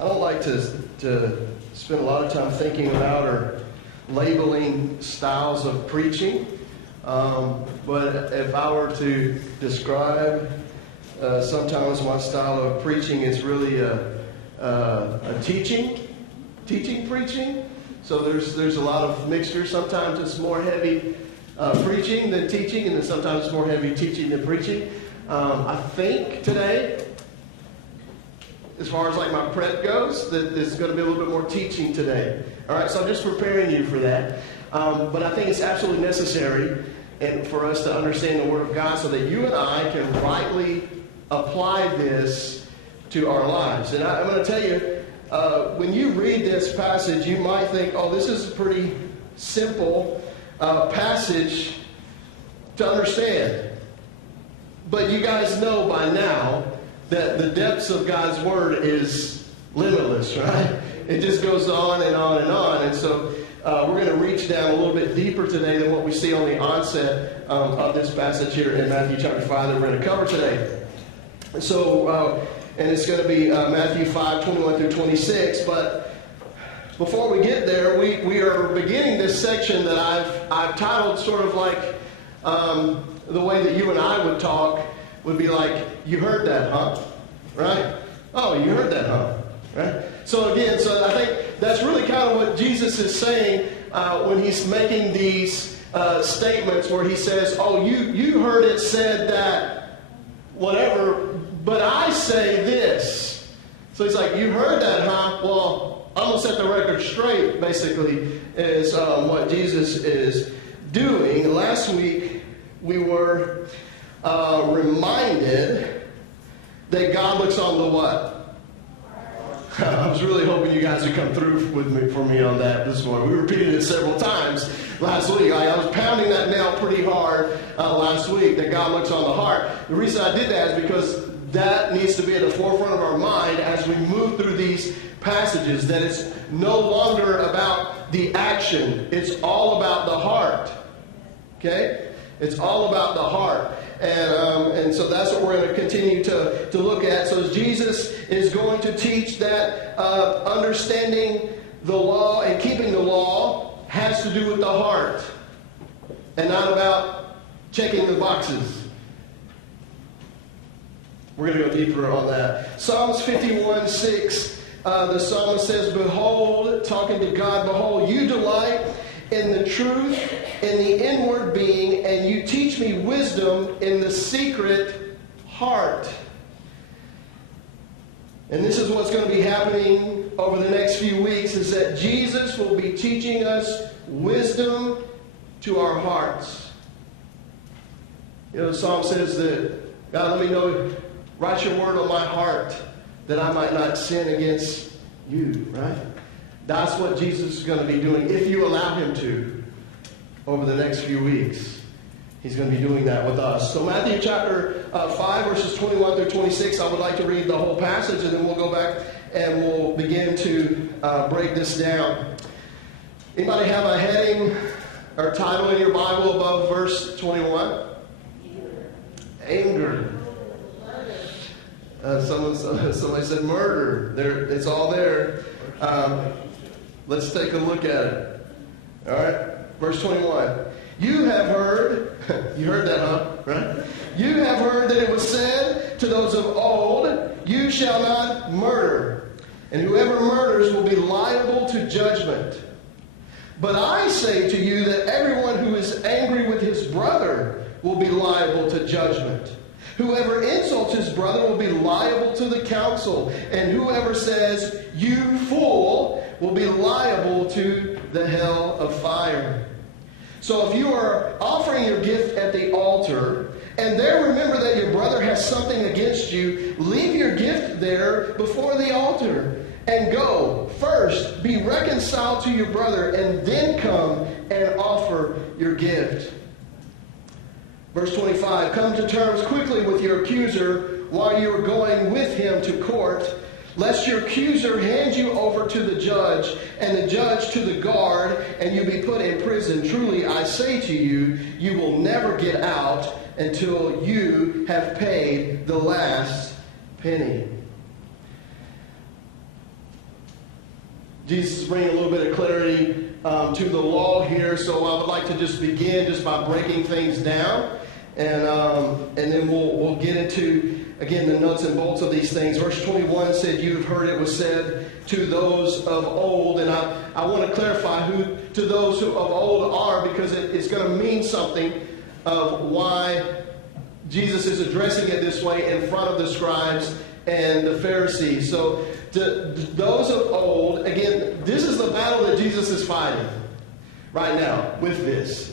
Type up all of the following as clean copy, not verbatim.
I don't like to spend a lot of time thinking about or labeling styles of preaching. But if I were to describe sometimes my style of preaching, it's really a teaching preaching. So there's a lot of mixture. Sometimes it's more heavy preaching than teaching, and then sometimes it's more heavy teaching than preaching. I think today, as far as like my prep goes, that there's going to be a little bit more teaching today. All right, so I'm just preparing you for that. But I think it's absolutely necessary and for us to understand the Word of God so that you and I can rightly apply this to our lives. And I'm going to tell you, when you read this passage, you might think, oh, this is a pretty simple passage to understand. But you guys know by now that the depths of God's Word is limitless, right? It just goes on and on and on. And so we're going to reach down a little bit deeper today than what we see on the onset of this passage here in Matthew chapter 5 that we're going to cover today. So, and it's going to be Matthew 5, 21 through 26. But before we get there, we are beginning this section that I've titled sort of like the way that you and I would talk would be like, you heard that, huh? Right? Oh, you heard that, huh? Right? So again, so I think that's really kind of what Jesus is saying when he's making these statements where he says, oh, you heard it said that whatever, but I say this. So he's like, you heard that, huh? Well, I'm going to set the record straight, basically, is what Jesus is doing. Last week, we were reminded that God looks on the what? I was really hoping you guys would come through for me on that this morning. We repeated it several times last week. I was pounding that nail pretty hard last week, that God looks on the heart. The reason I did that is because that needs to be at the forefront of our mind as we move through these passages, that it's no longer about the action. It's all about the heart. Okay? It's all about the heart. And so that's what we're going to continue to look at. So Jesus is going to teach that understanding the law and keeping the law has to do with the heart and not about checking the boxes. We're going to go deeper on that. Psalms 51:6, the psalmist says, behold, talking to God, behold, you delight in the truth, in the inward being, and you teach me wisdom in the secret heart. And this is what's going to be happening over the next few weeks, is that Jesus will be teaching us wisdom to our hearts. You know, the psalm says that, God, let me know, write your word on my heart, that I might not sin against you, right? That's what Jesus is going to be doing, if you allow him to, over the next few weeks. He's going to be doing that with us. So Matthew chapter 5, verses 21 through 26, I would like to read the whole passage, and then we'll go back and we'll begin to break this down. Anybody have a heading or title in your Bible above verse 21? Anger. Somebody said murder. It's all there. Let's take a look at it. All right. Verse 21. You have heard, you heard that, huh? Right? You have heard that it was said to those of old, you shall not murder, and whoever murders will be liable to judgment. But I say to you that everyone who is angry with his brother will be liable to judgment. Whoever insults his brother will be liable to the council, and whoever says, you fool, will be liable to the hell of fire. So if you are offering your gift at the altar, and there remember that your brother has something against you, leave your gift there before the altar, and go. First, be reconciled to your brother, and then come and offer your gift. Verse 25, come to terms quickly with your accuser while you are going with him to court, lest your accuser hand you over to the judge, and the judge to the guard, and you be put in prison. Truly, I say to you, you will never get out until you have paid the last penny. Jesus is bringing a little bit of clarity to the law here. So I would like to just begin just by breaking things down. And then we'll get into, again, the nuts and bolts of these things. Verse 21 said, "You have heard it was said to those of old." And I want to clarify who to those who of old are, because it's going to mean something of why Jesus is addressing it this way in front of the scribes and the Pharisees. So to those of old, again, this is the battle that Jesus is fighting right now with this.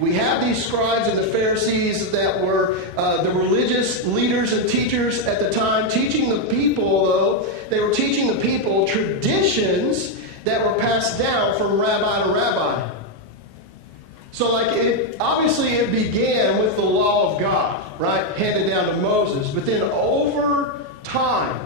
We have these scribes and the Pharisees that were the religious leaders and teachers at the time, teaching the people, though, they were teaching the people traditions that were passed down from rabbi to rabbi. So obviously it began with the law of God, right? Handed down to Moses. But then over time,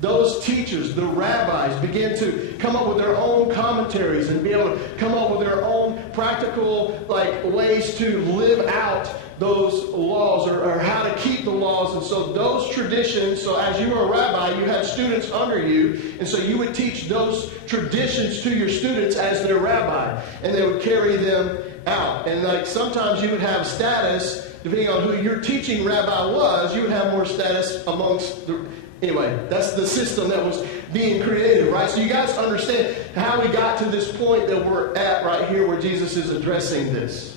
those teachers, the rabbis, began to come up with their own commentaries and be able to come up with their own practical ways to live out those laws or how to keep the laws. And so those traditions, so as you were a rabbi, you had students under you, and so you would teach those traditions to your students as their rabbi, and they would carry them out. And sometimes you would have status, depending on who your teaching rabbi was, you would have more status amongst the... Anyway, that's the system that was being created, right? So you guys understand how we got to this point that we're at right here where Jesus is addressing this.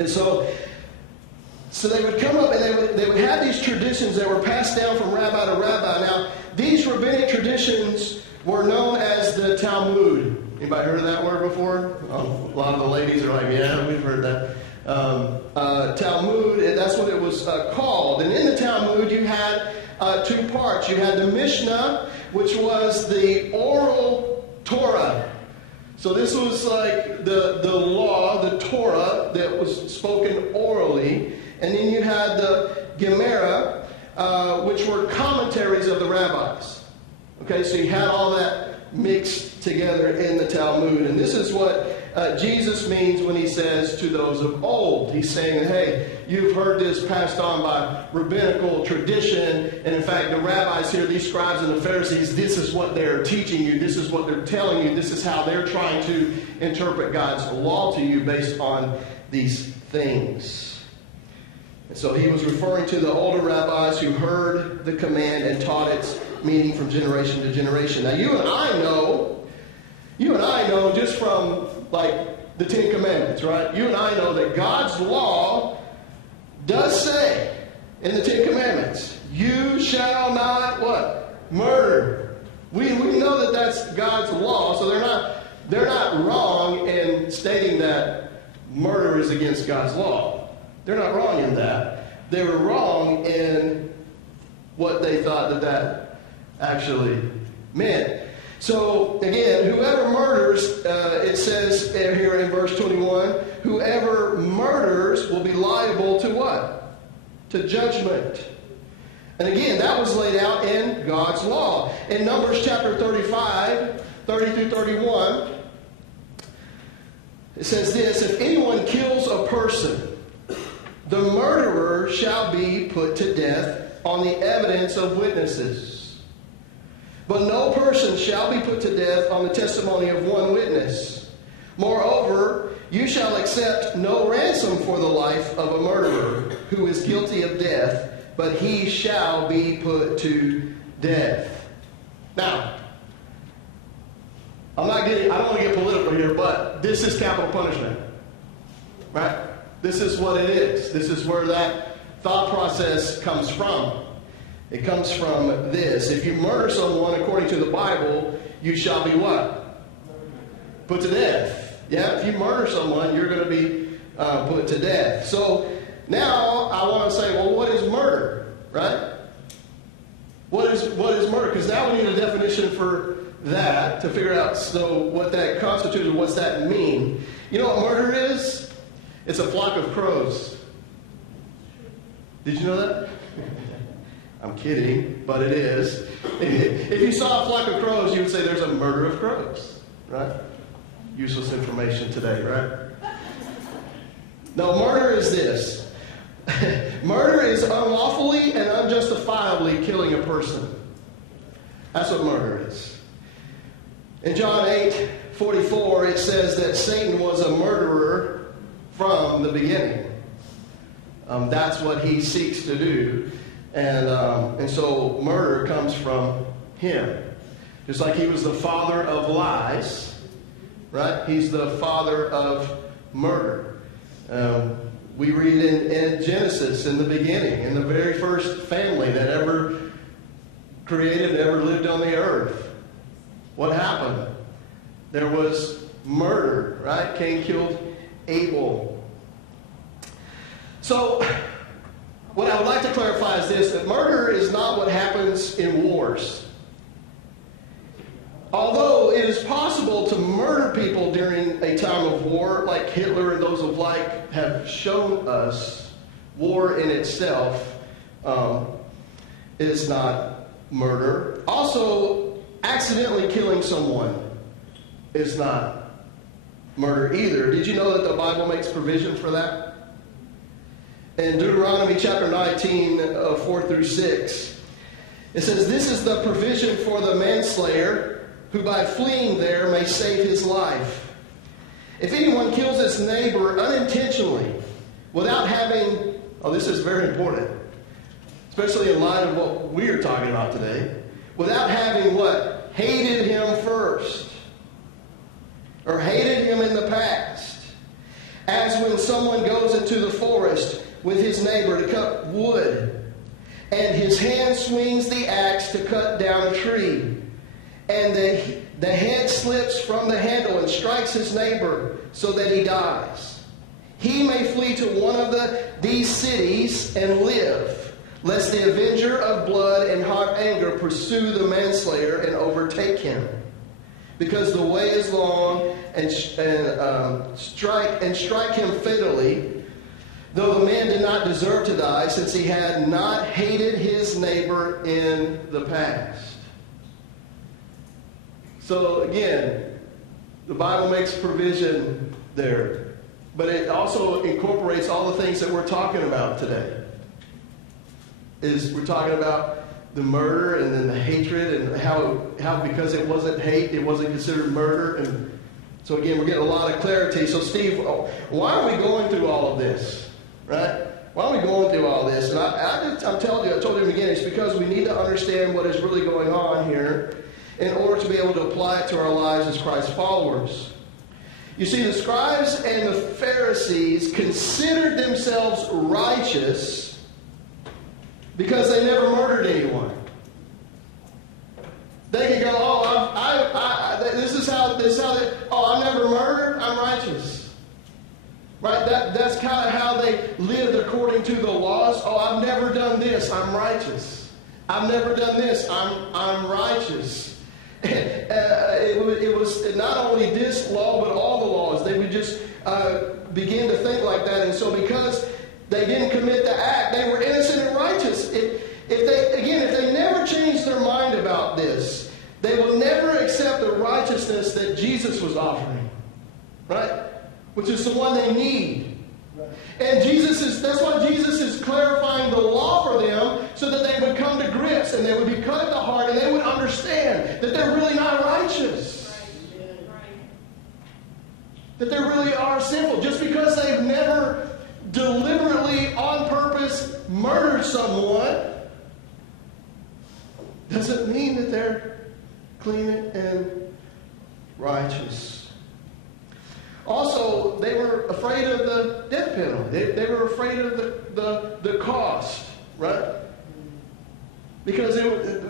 And so they would come up and they would have these traditions that were passed down from rabbi to rabbi. Now, these rabbinic traditions were known as the Talmud. Anybody heard of that word before? A lot of the ladies are like, yeah, we've heard that. Talmud, and that's what it was called. And in the Talmud, you had two parts. You had the Mishnah, which was the oral Torah. So this was like the law, the Torah that was spoken orally. And then you had the Gemara, which were commentaries of the rabbis. Okay, so you had all that mixed together in the Talmud. And this is what Jesus means when he says to those of old. He's saying, hey, you've heard this passed on by rabbinical tradition. And in fact, the rabbis here, these scribes and the Pharisees, this is what they're teaching you. This is what they're telling you. This is how they're trying to interpret God's law to you based on these things. And so he was referring to the older rabbis who heard the command and taught its meaning from generation to generation. Now, you and I know just from the Ten Commandments, right? You and I know that God's law does say in the Ten Commandments, you shall not what? Murder. We know that that's God's law, so they're not wrong in stating that murder is against God's law. They're not wrong in that. They were wrong in what they thought that actually meant. So, again, whoever murders, it says here in verse 21, whoever murders will be liable to what? To judgment. And again, that was laid out in God's law. In Numbers chapter 35, 30 through 31, it says this, if anyone kills a person, the murderer shall be put to death on the evidence of witnesses. But no person shall be put to death on the testimony of one witness. Moreover, you shall accept no ransom for the life of a murderer who is guilty of death, but he shall be put to death. Now, I don't want to get political here, but this is capital punishment. Right? This is what it is. This is where that thought process comes from. It comes from this. If you murder someone according to the Bible, you shall be what? Put to death. Yeah, if you murder someone, you're going to be put to death. So now I want to say, well, what is murder? Right? What is murder? Because now we need a definition for that to figure out what that constitutes and what's that mean. You know what murder is? It's a flock of crows. Did you know that? I'm kidding, but it is. If you saw a flock of crows, you would say there's a murder of crows, right? Useless information today, right? No, murder is this. Murder is unlawfully and unjustifiably killing a person. That's what murder is. In John 8:44, it says that Satan was a murderer from the beginning. That's what he seeks to do. And so murder comes from him. Just like he was the father of lies, right? He's the father of murder. We read in Genesis, in the beginning, in the very first family that ever created, ever lived on the earth. What happened? There was murder, right? Cain killed Abel. So, what I would like to clarify is this, that murder is not what happens in wars. Although it is possible to murder people during a time of war, like Hitler and those of like have shown us, war in itself is not murder. Also, accidentally killing someone is not murder either. Did you know that the Bible makes provision for that? In Deuteronomy chapter 19, 4 through 6, it says, "This is the provision for the manslayer, who by fleeing there may save his life. If anyone kills his neighbor unintentionally, without having," oh, this is very important, especially in light of what we are talking about today, "without having" what? "Hated him first, or hated him in the past, as when someone goes into the forest with his neighbor to cut wood, and his hand swings the axe to cut down a tree, and the head slips from the handle and strikes his neighbor so that he dies. He may flee to one of these cities and live, lest the avenger of blood and hot anger pursue the manslayer and overtake him. Because the way is long and strike him fatally, though the man did not deserve to die, since he had not hated his neighbor in the past." So again, the Bible makes provision there. But it also incorporates all the things that we're talking about today. We're talking about the murder and then the hatred, and how because it wasn't hate, it wasn't considered murder. And so again, we're getting a lot of clarity. So Steve, why are we going through all of this? Right? Why are we going through all this? And I'm telling you, I told you in the beginning, it's because we need to understand what is really going on here in order to be able to apply it to our lives as Christ followers. You see, the scribes and the Pharisees considered themselves righteous because they never murdered anyone. They could go, I've never murdered, I'm righteous. Right? That's kind of how they lived according to the laws. Oh, I've never done this, I'm righteous. I've never done this, I'm righteous. It was not only this law, but all the laws. They would just begin to think like that. And so because they didn't commit the act, they were innocent and righteous. If they never changed their mind about this, they will never accept the righteousness that Jesus was offering. Right? Which is the one they need. And that's why Jesus is clarifying the law for them, so that they would come to grips and they would be cut at the heart and they would understand that they're really not righteous. That they really are sinful. Just because they've never deliberately, on purpose, murdered someone, doesn't mean that they're clean and righteous. Also, they were afraid of the death penalty. They were afraid of the cost, right? Because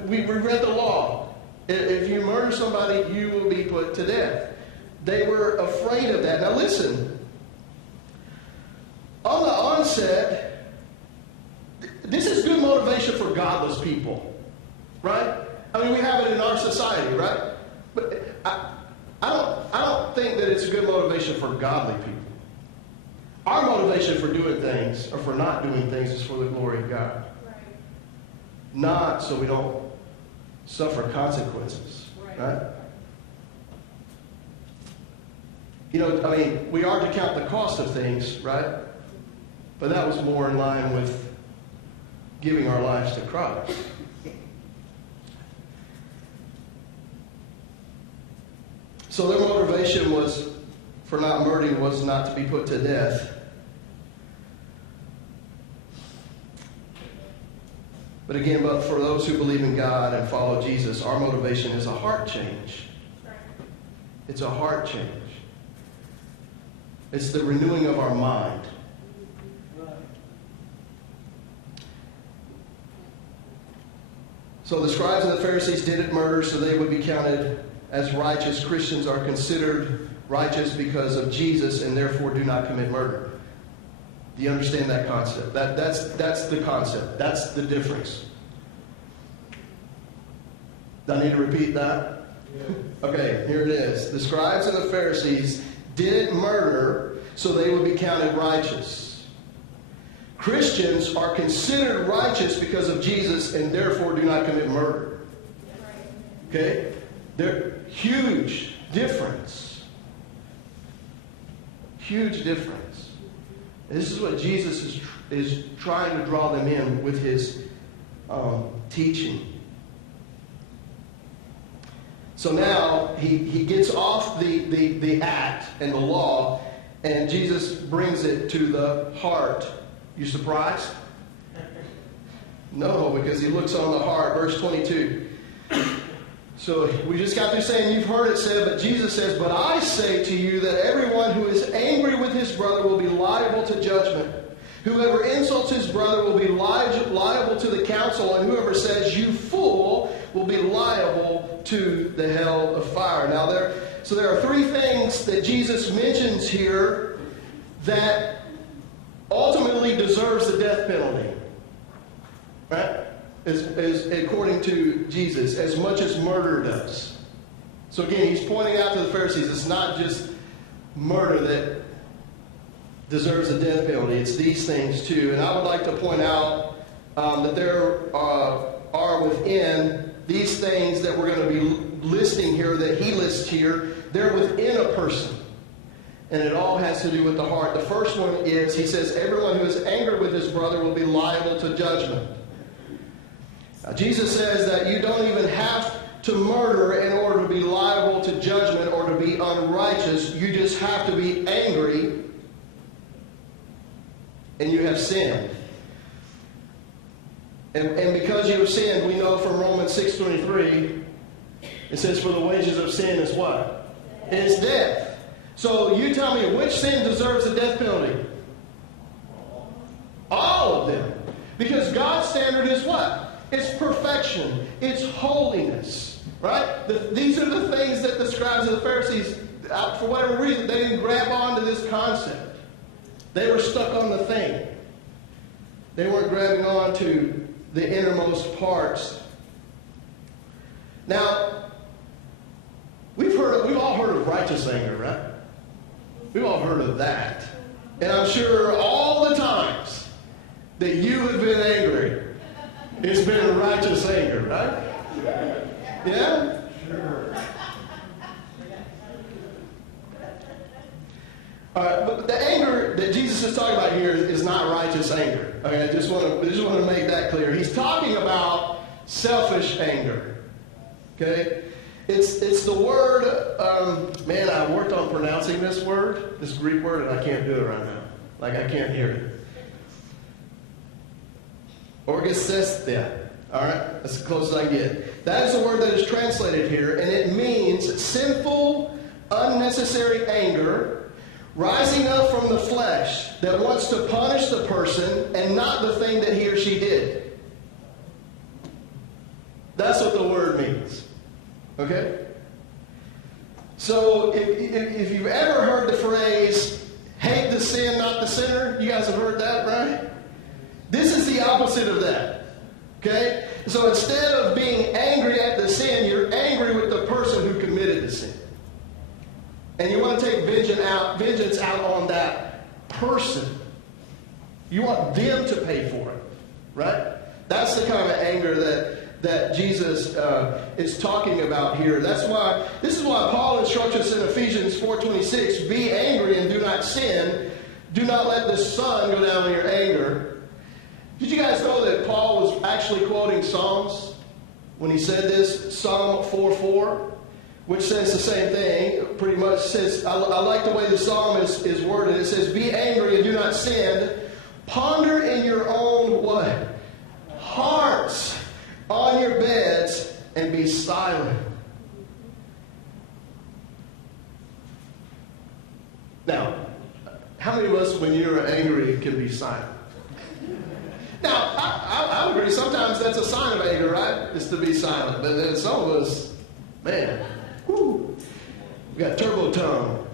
we read the law. If you murder somebody, you will be put to death. They were afraid of that. Now listen, on the onset, this is good motivation for godless people, right? I mean, we have it in our society, right? But I don't think that it's a good motivation for godly people. Our motivation for doing things, or for not doing things, is for the glory of God. Right. Not so we don't suffer consequences. Right? You know, I mean, we are to count the cost of things, right? But that was more in line with giving our lives to Christ. So their motivation was for not murdering was not to be put to death. But again, but for those who believe in God and follow Jesus, our motivation is a heart change. It's a heart change. It's the renewing of our mind. So the scribes and the Pharisees didn't murder so they would be counted as righteous. Christians are considered righteous because of Jesus and therefore do not commit murder. Do you understand that concept? That's the concept. That's the difference. Do I need to repeat that? Yeah. Okay, here it is. The scribes and the Pharisees didn't murder so they would be counted righteous. Christians are considered righteous because of Jesus and therefore do not commit murder. Okay? They're huge difference. Huge difference. This is what Jesus is trying to draw them in with his teaching. So now he gets off the act and the law, and Jesus brings it to the heart. You surprised? No, because he looks on the heart. Verse 22. So we just got through saying, you've heard it said, but Jesus says, but I say to you that everyone who is angry with his brother will be liable to judgment. Whoever insults his brother will be liable to the council, and whoever says, you fool, will be liable to the hell of fire. Now, there are three things that Jesus mentions here that ultimately deserves the death penalty. Right? Is according to Jesus, as much as murder does. So again, he's pointing out to the Pharisees, it's not just murder that deserves a death penalty. It's these things too. And I would like to point out that there are within these things that we're going to be listing here, that he lists here, they're within a person. And it all has to do with the heart. The first one is, he says, everyone who is angry with his brother will be liable to judgment. Now, Jesus says that you don't even have to murder in order to be liable to judgment or to be unrighteous. You just have to be angry and you have sinned. And because you have sinned, we know from Romans 6:23, it says, for the wages of sin is what? It's death. So you tell me, which sin deserves the death penalty? All of them. Because God's standard is what? It's perfection. It's holiness. Right? These are the things that the scribes and the Pharisees, for whatever reason, they didn't grab onto this concept. They were stuck on the thing. They weren't grabbing on to the innermost parts. Now, we've all heard of righteous anger, right? We've all heard of that. And I'm sure all the times that you have been angry, it's been righteous anger, right? Yeah? Sure. But the anger that Jesus is talking about here is not righteous anger. Okay, I just want to make that clear. He's talking about selfish anger. Okay? It's the word, I worked on pronouncing this word, this Greek word, and I can't do it right now. Like, I can't hear it. Orgisesthia. All right? That's as close as I can get. That is the word that is translated here, and it means sinful, unnecessary anger rising up from the flesh that wants to punish the person and not the thing that he or she did. That's what the word means. Okay? So if you've ever heard the phrase, hate the sin, not the sinner, you guys have heard that, right? This is the opposite of that. Okay? So instead of being angry at the sin, you're angry with the person who committed the sin. And you want to take vengeance out on that person. You want them to pay for it. Right? That's the kind of anger that Jesus is talking about here. This is why Paul instructs us in Ephesians 4:26, be angry and do not sin. Do not let the sun go down on your anger. Did you guys know that Paul was actually quoting Psalms when he said this? Psalm 4:4. which says the same thing, pretty much says, I like the way the psalm is worded. It says, be angry and do not sin. Ponder in your own what? Hearts on your beds and be silent. Now, how many of us, when you're angry, can be silent? Now, I would agree. Sometimes that's a sign of anger, right? Is to be silent. But then some of us, man, whoo, we got turbo tongue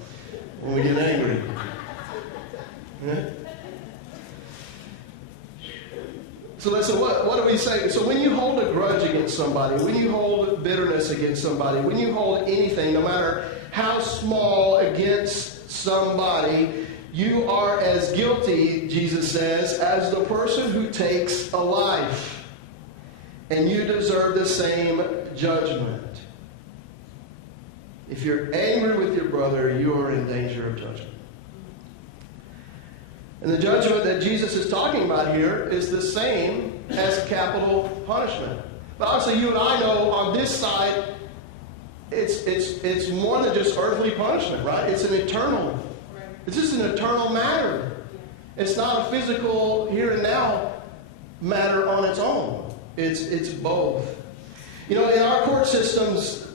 when we get angry. Yeah? So listen, what are we saying? So when you hold a grudge against somebody, when you hold bitterness against somebody, when you hold anything, no matter how small, against somebody, you are as guilty, Jesus says, as the person who takes a life. And you deserve the same judgment. If you're angry with your brother, you are in danger of judgment. And the judgment that Jesus is talking about here is the same as capital punishment. But obviously you and I know on this side, it's more than just earthly punishment, right? It's an eternal. It's just an eternal matter. It's not a physical here and now matter on its own. It's both. You know, in our court systems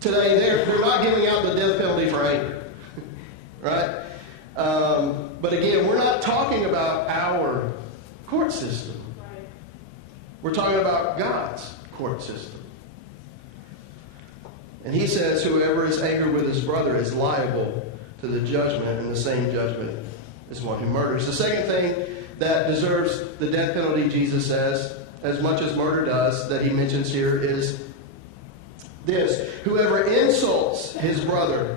today, they're not giving out the death penalty for anger, right? But again, we're not talking about our court system. We're talking about God's court system. And he says, whoever is angry with his brother is liable to the judgment, and the same judgment is one who murders. The second thing that deserves the death penalty, Jesus says, as much as murder does, that he mentions here, is this: whoever insults his brother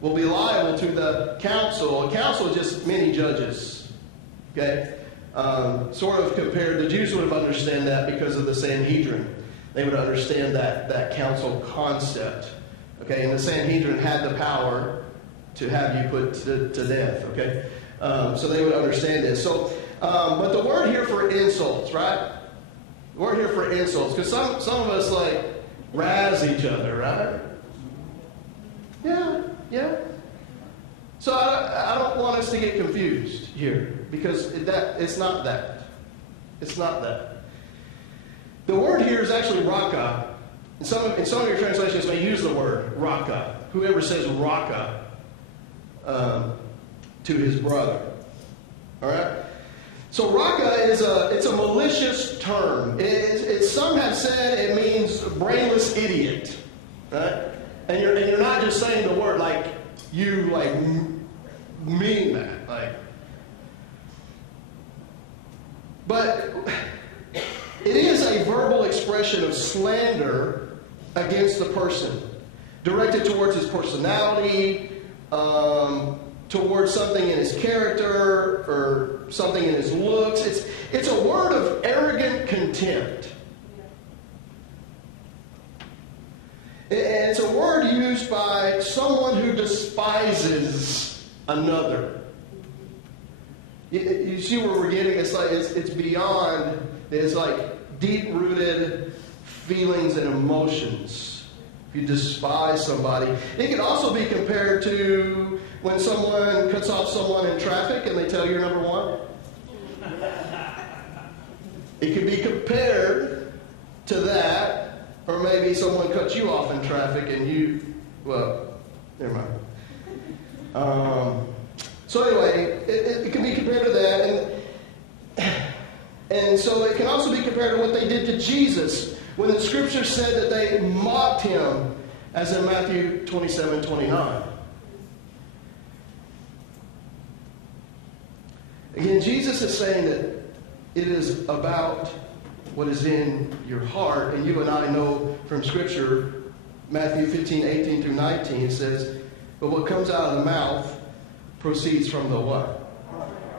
will be liable to the council. A council is just many judges. Okay? Sort of compared, the Jews would have understood that because of the Sanhedrin. They would understand that council concept. Okay? And the Sanhedrin had the power to have you put to death. Okay? So they would understand this. So, but the word here for insults, right? The word here for insults, because some of us like razz each other, right? Yeah. So I don't want us to get confused here, because it's not that. It's not that. The word here is actually raka. In some of your translations may use the word raka. Whoever says raka to his brother. All right? So raka it's a malicious term. Some have said it means brainless idiot. Right? And you're not just saying the word like you mean that. But it is a verbal expression of slander against the person, directed towards his personality, towards something in his character, or something in his looks. It's a word of arrogant contempt. And it's a word used by someone who despises another. You see where we're getting? It's beyond. It's like deep-rooted feelings and emotions. If you despise somebody. It can also be compared to when someone cuts off someone in traffic and they tell you're number one. It could be compared to that. Or maybe someone cuts you off in traffic and never mind. So anyway, it can be compared to that. And so it can also be compared to what they did to Jesus when the scripture said that they mocked him, as in Matthew 27:29. Again, Jesus is saying that it is about what is in your heart. And you and I know from Scripture, Matthew 15:18 through 19 says, but what comes out of the mouth proceeds from the what?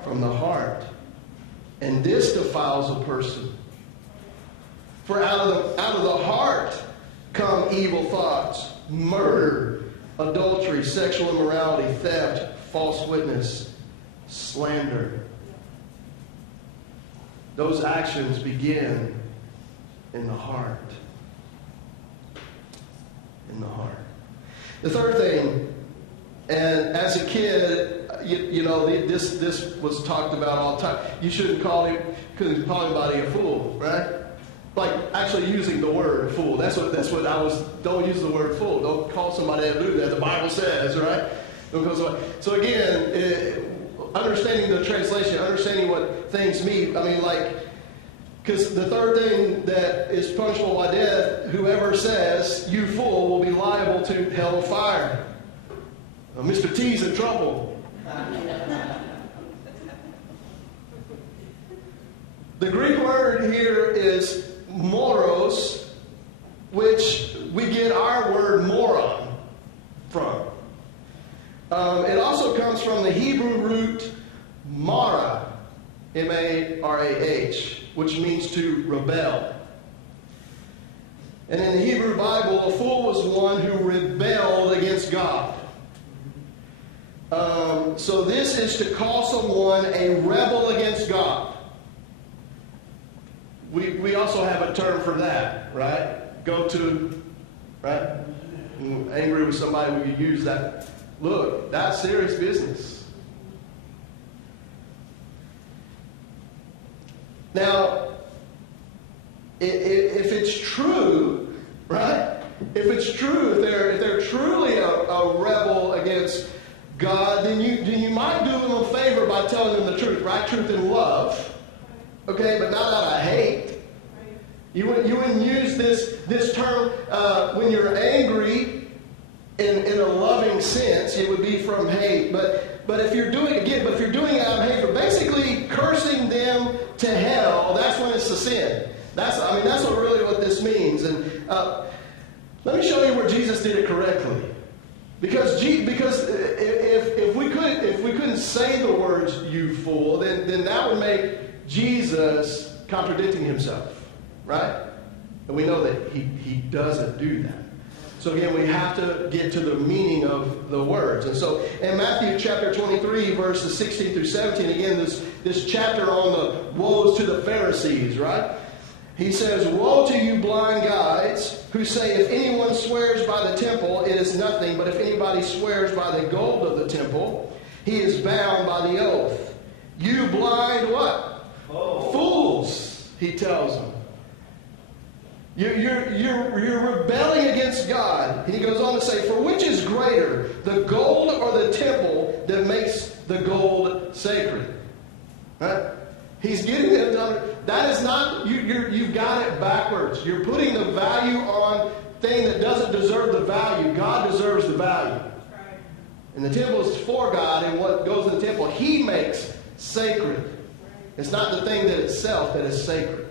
From the heart. And this defiles a person. For out of the heart come evil thoughts, murder, adultery, sexual immorality, theft, false witness, slander. Those actions begin in the heart. In the heart. The third thing, and as a kid, this was talked about all the time. You shouldn't call anybody a fool, right? Like actually using the word fool. That's what I was. Don't use the word fool. Don't call somebody a do that. The Bible says, right? So again, understanding the translation, understanding what things mean. I mean, because the third thing that is punishable by death, whoever says, "You fool," will be liable to hell of fire. Mr. T's in trouble. The Greek word here is moros, which we get our word moron from. It also comes from the Hebrew root mara, M-A-R-A-H, which means to rebel. And in the Hebrew Bible, a fool was one who rebelled against God. So this is to call someone a rebel against God. We also have a term for that, right? Right? Angry with somebody, we could use that. Look, that's serious business. Now, if it's true, right? If it's true, if they're truly a rebel against God, then you might do them a favor by telling them the truth, right? Truth in love, okay, but not out of hate. You wouldn't use this term when you're angry in a loving sense. It would be from hate, but if you're doing it out of hate, for basically cursing them to hell, that's when it's a sin. That's what this means. And let me show you where Jesus did it correctly. Because if we couldn't say the words "you fool," then that would make Jesus contradicting himself, right? And we know that he doesn't do that. So again, we have to get to the meaning of the words. And so in Matthew chapter 23, verses 16 through 17, again, this chapter on the woes to the Pharisees, right? He says, "Woe to you blind guides, who say, if anyone swears by the temple, it is nothing. But if anybody swears by the gold of the temple, he is bound by the oath. You blind what? Oh. Fools," he tells them. You're rebelling against God. And he goes on to say, "For which is greater, the gold or the temple that makes the gold sacred?" Right? He's getting them to that is not, you've got it backwards. You're putting the value on thing that doesn't deserve the value. God deserves the value. Right. And the temple is for God, and what goes in the temple, he makes sacred. Right. It's not the thing that itself that is sacred.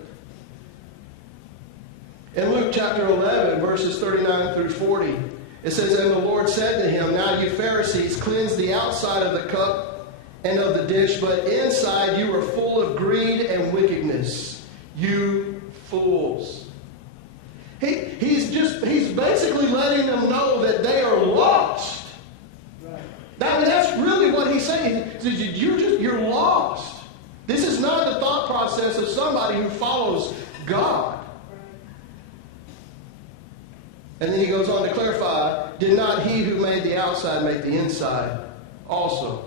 In Luke chapter 11, verses 39 through 40, it says, "And the Lord said to him, Now you Pharisees cleanse the outside of the cup and of the dish, but inside you are full of greed and wickedness. You fools." He's basically letting them know that they are lost. Right. That's really what he's saying. You're lost. This is not the thought process of somebody who follows God. And then he goes on to clarify, "Did not he who made the outside make the inside also?"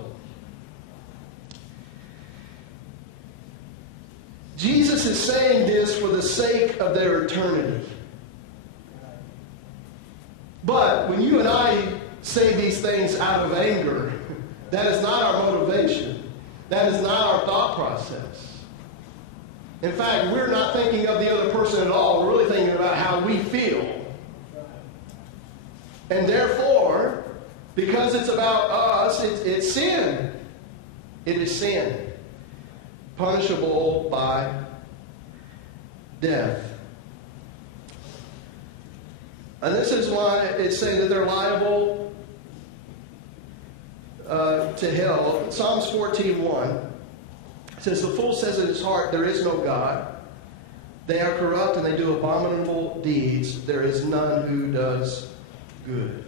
Jesus is saying this for the sake of their eternity. But when you and I say these things out of anger, that is not our motivation. That is not our thought process. In fact, we're not thinking of the other person at all. We're really thinking about how we feel. And therefore, because it's about us, it's sin. It is sin. Punishable by death. And this is why it's saying that they're liable to hell. Psalms 14:1 says, "The fool says in his heart, there is no God. They are corrupt and they do abominable deeds. There is none who does good."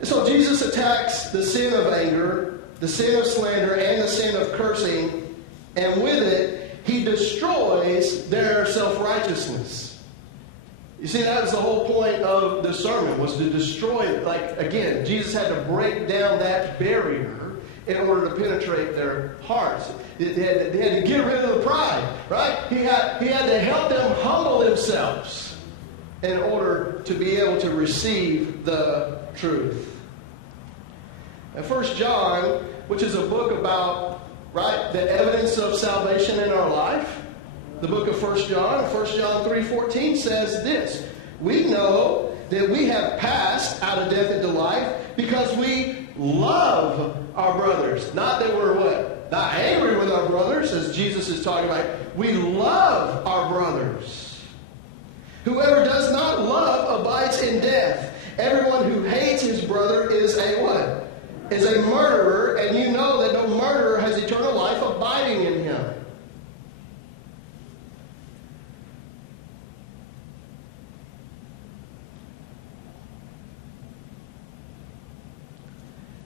And so Jesus attacks the sin of anger, the sin of slander, and the sin of cursing, and with it, he destroys their self-righteousness. You see, that was the whole point of the sermon, was to destroy, again, Jesus had to break down that barrier in order to penetrate their hearts. They had to get rid of the pride, right? He had to help them humble themselves in order to be able to receive the truth. And 1 John, which is a book about, right, the evidence of salvation in our life, the book of 1 John 3:14 says this: we know that we have passed out of death into life because we love our brothers. Not that we're what? Not angry with our brothers, as Jesus is talking about. We love our brothers. Whoever does not love abides in death. Everyone who hates his brother is a what? Is a murderer, and you know that no murderer has eternal life abiding in him.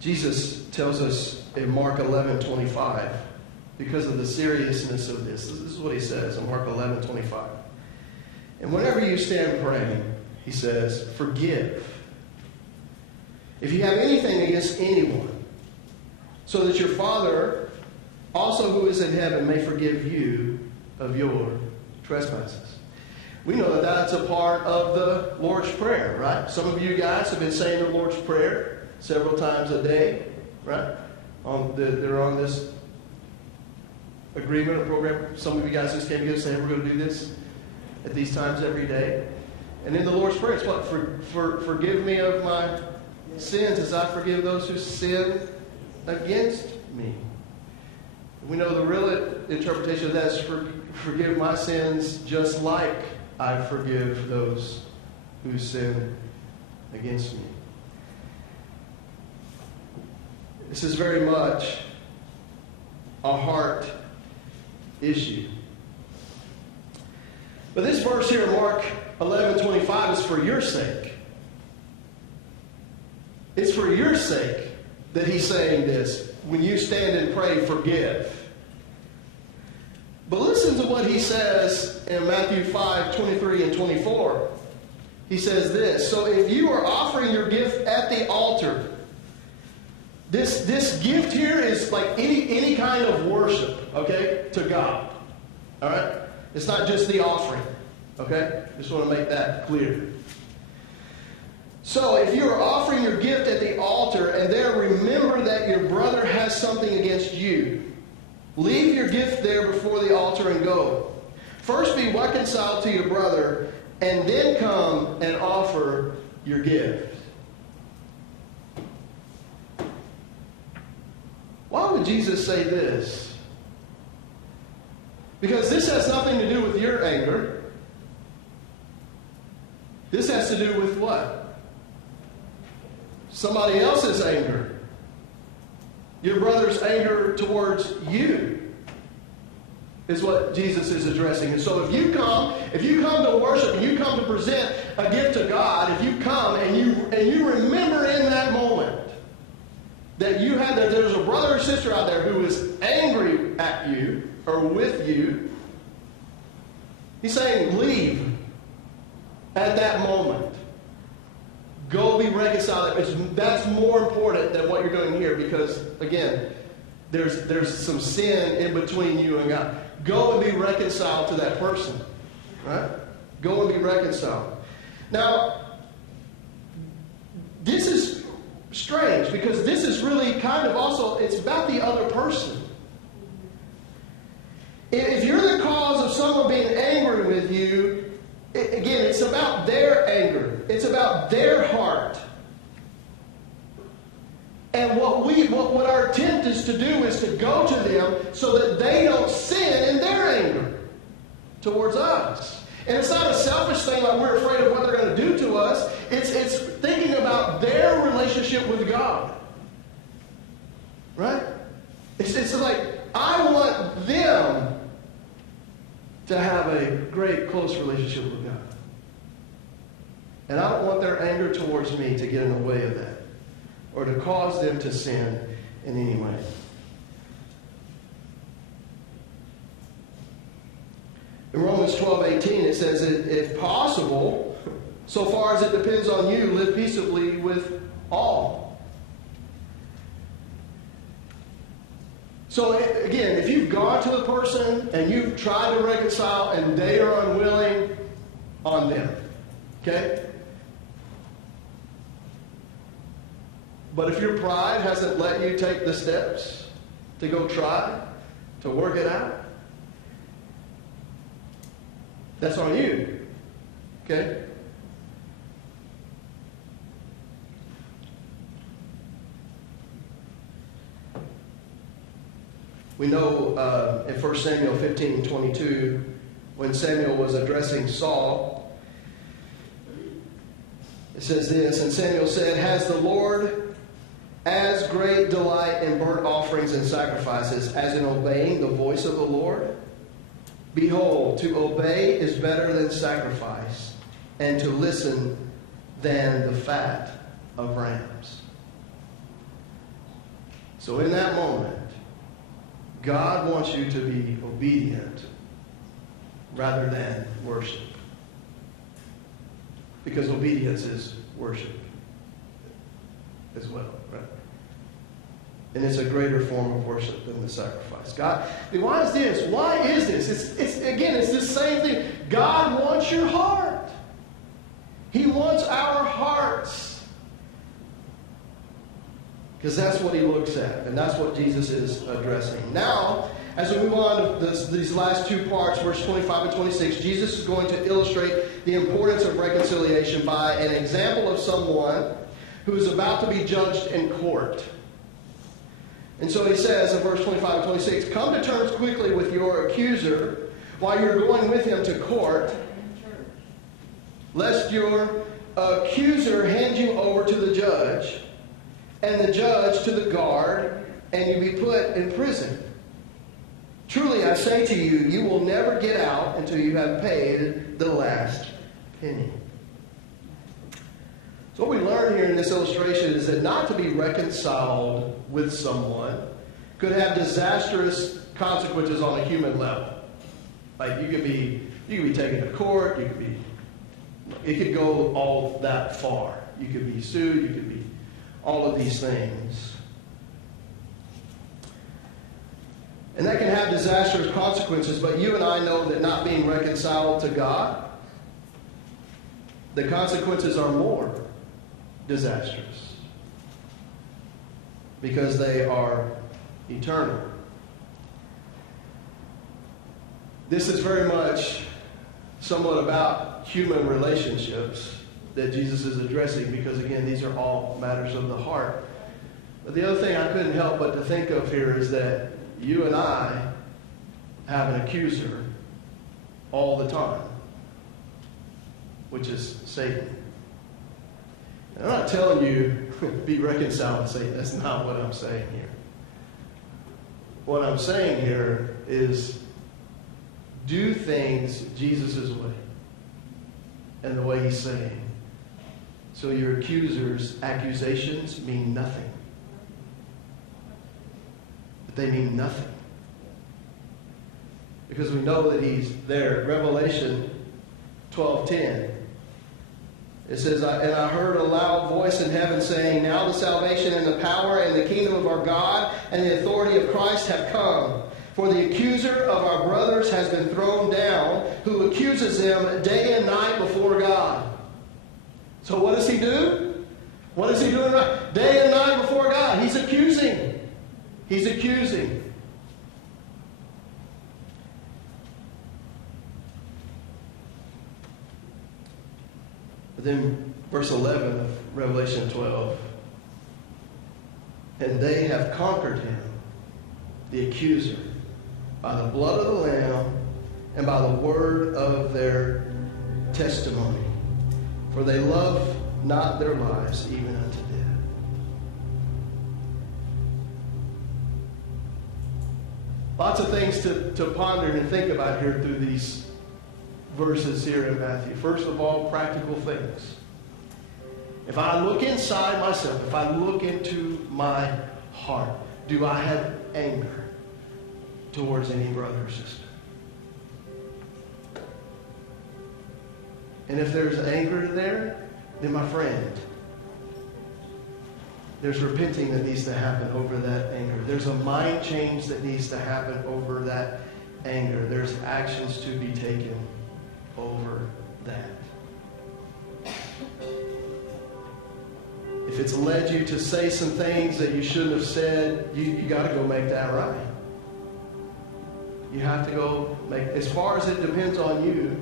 Jesus tells us in Mark 11:25, because of the seriousness of this is what he says in Mark 11:25. And whenever you stand praying, he says, forgive if you have anything against anyone, so that your Father also who is in heaven may forgive you of your trespasses. We know that that's a part of the Lord's Prayer, right? Some of you guys have been saying the Lord's Prayer several times a day, right? They're on this agreement or program. Some of you guys just came together and saying we're going to do this at these times every day. And in the Lord's Prayer, it's what? Forgive me of my sins as I forgive those who sin against me. We know the real interpretation of that is forgive my sins just like I forgive those who sin against me. This is very much a heart issue. But this verse here, Mark 11:25, is for your sake. It's for your sake that he's saying this. When you stand and pray, forgive. But listen to what he says in Matthew 5:23 and 24. He says this: so if you are offering your gift at the altar, This gift here is like any kind of worship, okay, to God. All right? It's not just the offering, okay? Just want to make that clear. So if you are offering your gift at the altar and there remember that your brother has something against you, leave your gift there before the altar and go. First be reconciled to your brother and then come and offer your gift. Why would Jesus say this? Because this has nothing to do with your anger. This has to do with what? Somebody else's anger. Your brother's anger towards you is what Jesus is addressing. And so if you come to worship and you come to present a gift to God, if you come and you remember in that moment that there's a brother or sister out there who is angry at you or with you, he's saying leave at that moment. Go be reconciled. That's more important than what you're doing here because, again, there's some sin in between you and God. Go and be reconciled to that person. Right? Go and be reconciled. Now, this is strange because this is really kind of also, it's about the other person. If you're the cause of someone being angry with you, again, it's about their anger. It's about their heart. And what our attempt is to do is to go to them so that they don't sin in their anger towards us. And it's not a selfish thing like we're afraid of what they're going to do to us. It's thinking about their relationship with God. Right? It's like, I want them to have a great, close relationship with God. And I don't want their anger towards me to get in the way of that or to cause them to sin in any way. In Romans 12:18, it says that if possible, So far as it depends on you, live peaceably with all. So again, if you've gone to a person and you've tried to reconcile and they are unwilling, on them. Okay? But if your pride hasn't let you take the steps to go try to work it out, that's on you. Okay? We know in 1 Samuel 15:22, when Samuel was addressing Saul, it says this, and Samuel said, "Has the Lord as great delight in burnt offerings and sacrifices as in obeying the voice of the Lord? Behold, to obey is better than sacrifice, and to listen than the fat of rams." So in that moment, God wants you to be obedient rather than worship. Because obedience is worship as well, right? And it's a greater form of worship than the sacrifice. God, why is this? Why is this? It's the same thing. God wants your heart. He wants our hearts. Because that's what he looks at. And that's what Jesus is addressing. Now, as we move on to these last two parts, verse 25 and 26, Jesus is going to illustrate the importance of reconciliation by an example of someone who is about to be judged in court. And so he says in verse 25 and 26, "Come to terms quickly with your accuser while you're going with him to court, lest your accuser hand you over to the judge, and the judge to the guard, and you be put in prison. Truly I say to you, you will never get out until you have paid the last penny." So what we learn here in this illustration is that not to be reconciled with someone could have disastrous consequences on a human level. Like you could be taken to court, it could go all that far. You could be sued, you could be all of these things. And that can have disastrous consequences, but you and I know that not being reconciled to God, the consequences are more disastrous. Because they are eternal. This is very much somewhat about human relationships that Jesus is addressing, because again, these are all matters of the heart. But the other thing I couldn't help but to think of here is that you and I have an accuser all the time, which is Satan. And I'm not telling you be reconciled to Satan. That's not what I'm saying here. What I'm saying here is do things Jesus' way and the way he's saying. So your accuser's accusations mean nothing. But they mean nothing. Because we know that he's there. Revelation 12:10. It says, "And I heard a loud voice in heaven saying, now the salvation and the power and the kingdom of our God and the authority of Christ have come. For the accuser of our brothers has been thrown down, who accuses them day and night before God." So what does he do? What is he doing right? Day and night before God. He's accusing. He's accusing. But then verse 11 of Revelation 12. "And they have conquered him, the accuser, by the blood of the Lamb and by the word of their testimony. For they love not their lives even unto death." Lots of things to ponder and think about here through these verses here in Matthew. First of all, practical things. If I look inside myself, if I look into my heart, do I have anger towards any brother or sister? And if there's anger there, then my friend, there's repenting that needs to happen over that anger. There's a mind change that needs to happen over that anger. There's actions to be taken over that. If it's led you to say some things that you shouldn't have said, you got to go make that right. You have to go make, as far as it depends on you.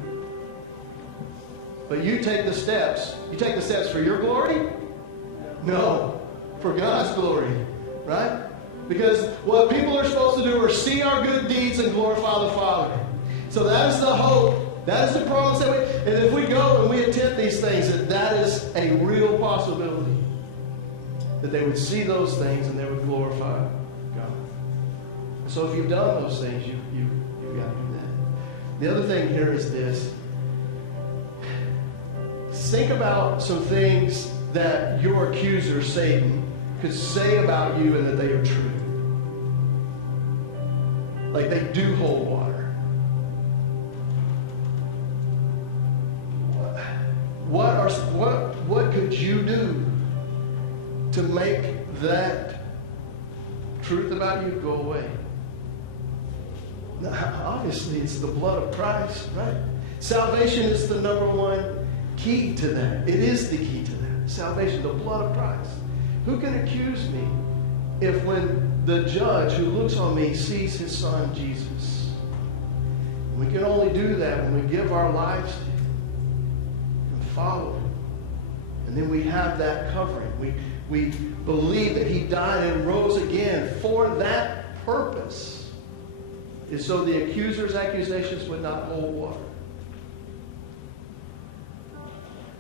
But you take the steps. You take the steps for your glory? No, for God's glory, right? Because what people are supposed to do is see our good deeds and glorify the Father. So that is the hope. That is the promise that and if we go and we attempt these things, that is a real possibility. That they would see those things and they would glorify God. So if you've done those things, you've got to do that. The other thing here is this. Think about some things that your accuser, Satan, could say about you and that they are true. Like they do hold water. What could you do to make that truth about you go away? Now, obviously, it's the blood of Christ, right? Salvation is the number one key to that. It is the key to that. Salvation, the blood of Christ. Who can accuse me if when the judge who looks on me sees his son, Jesus? We can only do that when we give our lives to him and follow him. And then we have that covering. We believe that he died and rose again for that purpose. Is so the accuser's accusations would not hold water.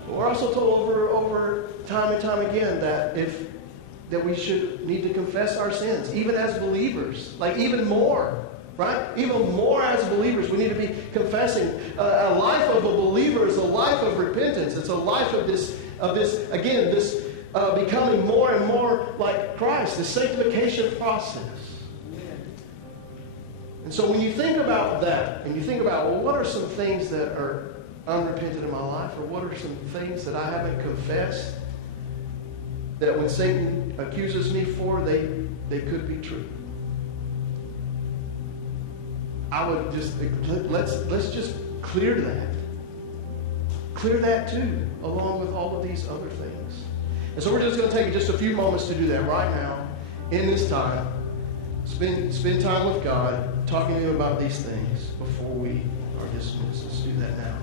But we're also told over time and time again that we should need to confess our sins, even as believers, like even more, right? Even more as believers, we need to be confessing. A life of a believer is a life of repentance. It's a life of this becoming more and more like Christ, the sanctification process. And so when you think about that, and you think about, well, what are some things that are unrepentant in my life, or what are some things that I haven't confessed that when Satan accuses me for, they could be true? I would just, let's just clear that. Clear that too, along with all of these other things. And so we're just going to take just a few moments to do that right now, in this time. Spend time with God, talking to him about these things before we are dismissed. Let's do that now.